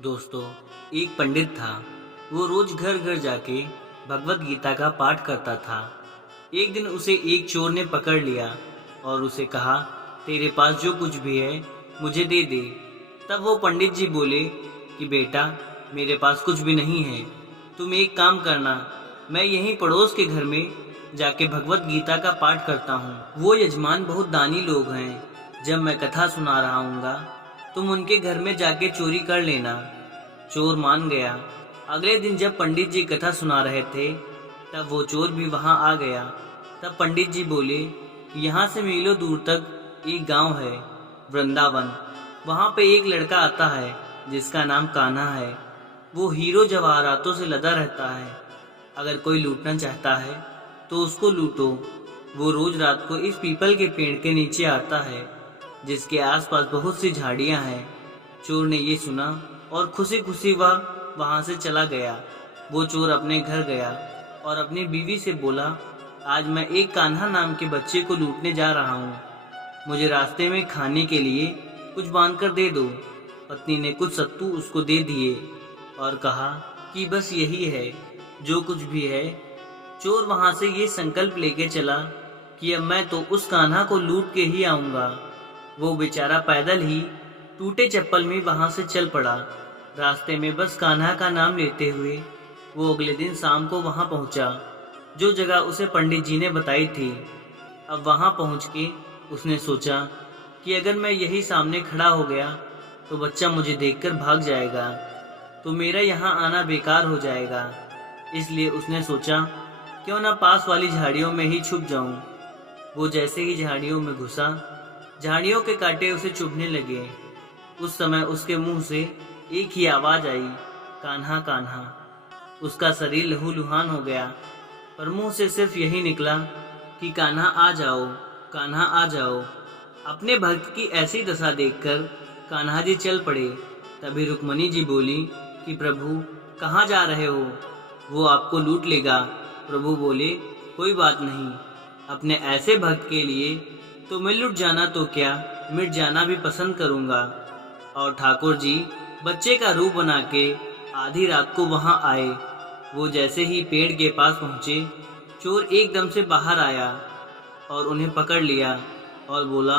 दोस्तों, एक पंडित था। वो रोज घर घर जाके भगवत गीता का पाठ करता था। एक दिन उसे एक चोर ने पकड़ लिया और उसे कहा, तेरे पास जो कुछ भी है मुझे दे दे। तब वो पंडित जी बोले कि बेटा, मेरे पास कुछ भी नहीं है। तुम एक काम करना, मैं यहीं पड़ोस के घर में जाके भगवत गीता का पाठ करता हूँ। वो यजमान बहुत दानी लोग हैं। जब मैं कथा सुना रहा हूँगा, तुम उनके घर में जाके चोरी कर लेना। चोर मान गया। अगले दिन जब पंडित जी कथा सुना रहे थे, तब वो चोर भी वहां आ गया। तब पंडित जी बोले कि यहाँ से मीलों दूर तक एक गांव है, वृंदावन। वहां पे एक लड़का आता है जिसका नाम कान्हा है। वो हीरो जवाहरातों से लदा रहता है। अगर कोई लूटना चाहता है तो उसको लूटो। वो रोज रात को इस पीपल के पेड़ के नीचे आता है, जिसके आसपास बहुत सी झाड़ियां हैं। चोर ने ये सुना और खुशी खुशी वह वहां से चला गया। वो चोर अपने घर गया और अपनी बीवी से बोला, आज मैं एक कान्हा नाम के बच्चे को लूटने जा रहा हूँ। मुझे रास्ते में खाने के लिए कुछ बांध कर दे दो। पत्नी ने कुछ सत्तू उसको दे दिए और कहा कि बस यही है जो कुछ भी है। चोर वहां से ये संकल्प लेके चला कि अब मैं तो उस कान्हा को लूट के ही आऊंगा। वो बेचारा पैदल ही टूटे चप्पल में वहां से चल पड़ा। रास्ते में बस कान्हा का नाम लेते हुए वो अगले दिन शाम को वहां पहुंचा, जो जगह उसे पंडित जी ने बताई थी। अब वहां पहुंच के उसने सोचा कि अगर मैं यही सामने खड़ा हो गया तो बच्चा मुझे देखकर भाग जाएगा, तो मेरा यहाँ आना बेकार हो जाएगा। इसलिए उसने सोचा, क्यों ना पास वाली झाड़ियों में ही छुप जाऊं। वो जैसे ही झाड़ियों में घुसा, झाड़ियों के कांटे उसे चुभने लगे। उस समय उसके मुंह से एक ही आवाज आई, कान्हा कान्हा। उसका शरीर लहूलुहान हो गया, पर मुंह से सिर्फ यही निकला कि कान्हा आ जाओ, कान्हा आ जाओ। अपने भक्त की ऐसी दशा देखकर कान्हा जी चल पड़े। तभी रुक्मणी जी बोली कि प्रभु, कहाँ जा रहे हो? वो आपको लूट लेगा। प्रभु बोले, कोई बात नहीं, अपने ऐसे भक्त के लिए तो मैं लुट जाना तो क्या, मिट जाना भी पसंद करूंगा। और ठाकुर जी बच्चे का रूप बना के आधी रात को वहां आए। वो जैसे ही पेड़ के पास पहुंचे, चोर एकदम से बाहर आया और उन्हें पकड़ लिया और बोला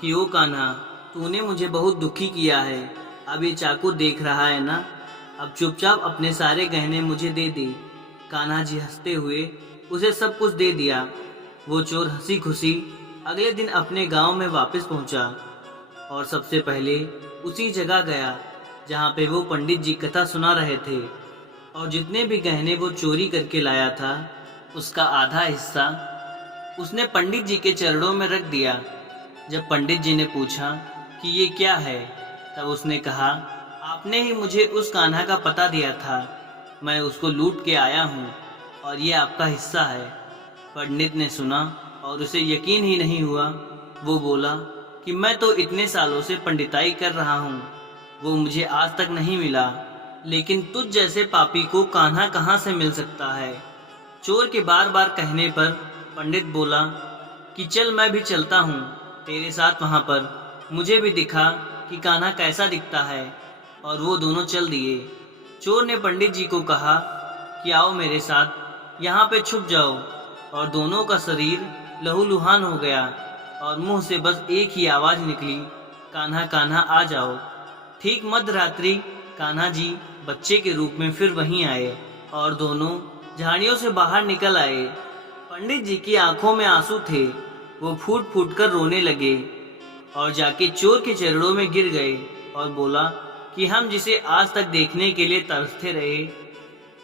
कि ओ कान्हा, तूने मुझे बहुत दुखी किया है। अब ये चाकू देख रहा है ना, अब चुपचाप अपने सारे गहने मुझे दे दे। कान्हा जी हंसते हुए उसे सब कुछ दे दिया। वो चोर हंसी खुशी अगले दिन अपने गांव में वापस पहुंचा और सबसे पहले उसी जगह गया जहां पे वो पंडित जी कथा सुना रहे थे। और जितने भी गहने वो चोरी करके लाया था, उसका आधा हिस्सा उसने पंडित जी के चरणों में रख दिया। जब पंडित जी ने पूछा कि ये क्या है, तब उसने कहा, आपने ही मुझे उस कान्हा का पता दिया था, मैं उसको लूट के आया हूँ और ये आपका हिस्सा है। पंडित ने सुना और उसे यकीन ही नहीं हुआ। वो बोला कि मैं तो इतने सालों से पंडिताई कर रहा हूँ, वो मुझे आज तक नहीं मिला, लेकिन तुझ जैसे पापी को कान्हा कहाँ से मिल सकता है। चोर के बार बार कहने पर पंडित बोला कि चल, मैं भी चलता हूँ तेरे साथ वहाँ पर, मुझे भी दिखा कि कान्हा कैसा दिखता है। और वो दोनों चल दिए। चोर ने पंडित जी को कहा कि आओ मेरे साथ, यहाँ पे छुप जाओ। और दोनों का शरीर लहूलुहान हो गया और मुंह से बस एक ही आवाज निकली, कान्हा कान्हा आ जाओ। ठीक मध्य रात्रि कान्हा जी बच्चे के रूप में फिर वहीं आए और दोनों झाड़ियों से बाहर निकल आए। पंडित जी की आंखों में आंसू थे। वो फूट फूट कर रोने लगे और जाके चोर के चरणों में गिर गए और बोला कि हम जिसे आज तक देखने के लिए तरसते रहे,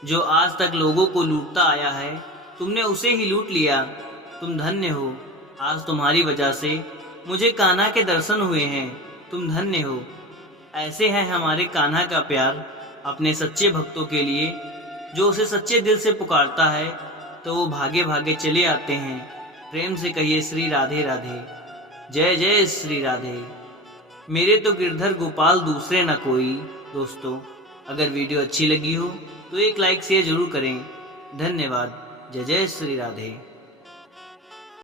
जो आज तक लोगों को लूटता आया है, तुमने उसे ही लूट लिया। तुम धन्य हो, आज तुम्हारी वजह से मुझे कान्हा के दर्शन हुए हैं। तुम धन्य हो। ऐसे है हमारे कान्हा का प्यार अपने सच्चे भक्तों के लिए। जो उसे सच्चे दिल से पुकारता है तो वो भागे भागे चले आते हैं। प्रेम से कहिए श्री राधे राधे, जय जय श्री राधे। मेरे तो गिरधर गोपाल दूसरे न कोई। दोस्तों, अगर वीडियो अच्छी लगी हो तो एक लाइक शेयर जरूर करें। धन्यवाद। जय जय श्री राधे।